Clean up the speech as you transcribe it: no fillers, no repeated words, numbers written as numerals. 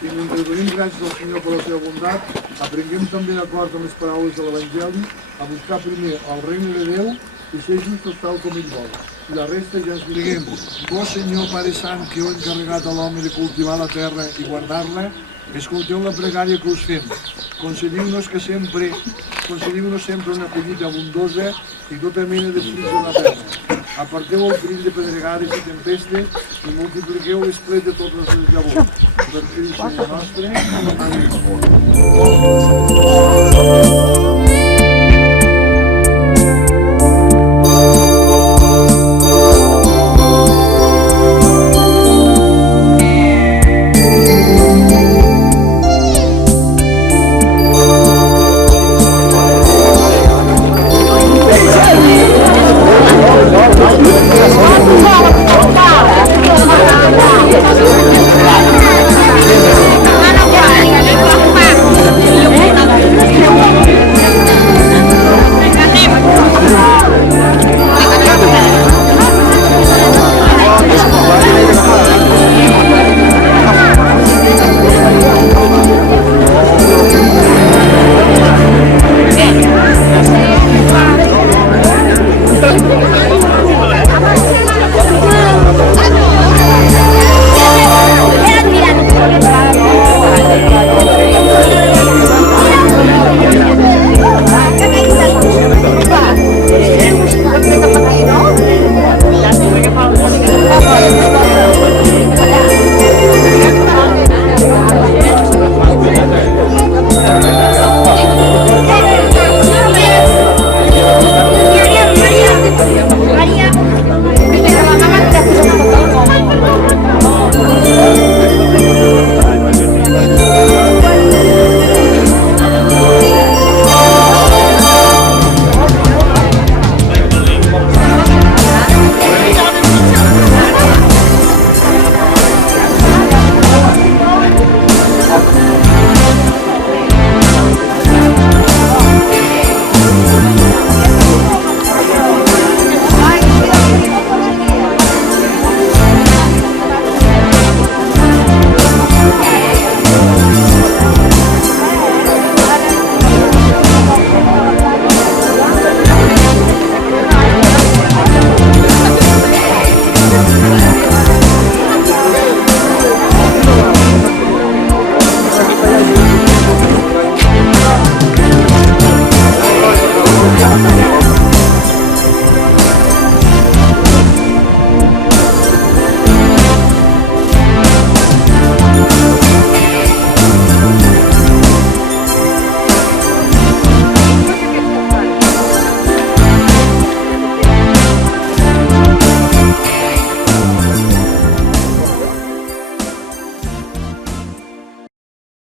I mentre donem gràcies al Senyor per la seva bondat, aprenguem també d'acord amb les paraules de l'Evangeli a buscar primer el regne de Déu i ser justos tal com ell vol. I la resta ja ens diguem. Vos, Senyor Pare Sant, que heu encarregat a l'home de cultivar la terra i guardar-la, escolteu la pregària que us fem. Concediu-nos sempre una collita abundosa i tota mena de fruits de la terra. Aparteu el perill de pedregades i tempestes i multipliqueu l'esplet de totes les llavors. Per Crist Senyor nostre. Amén.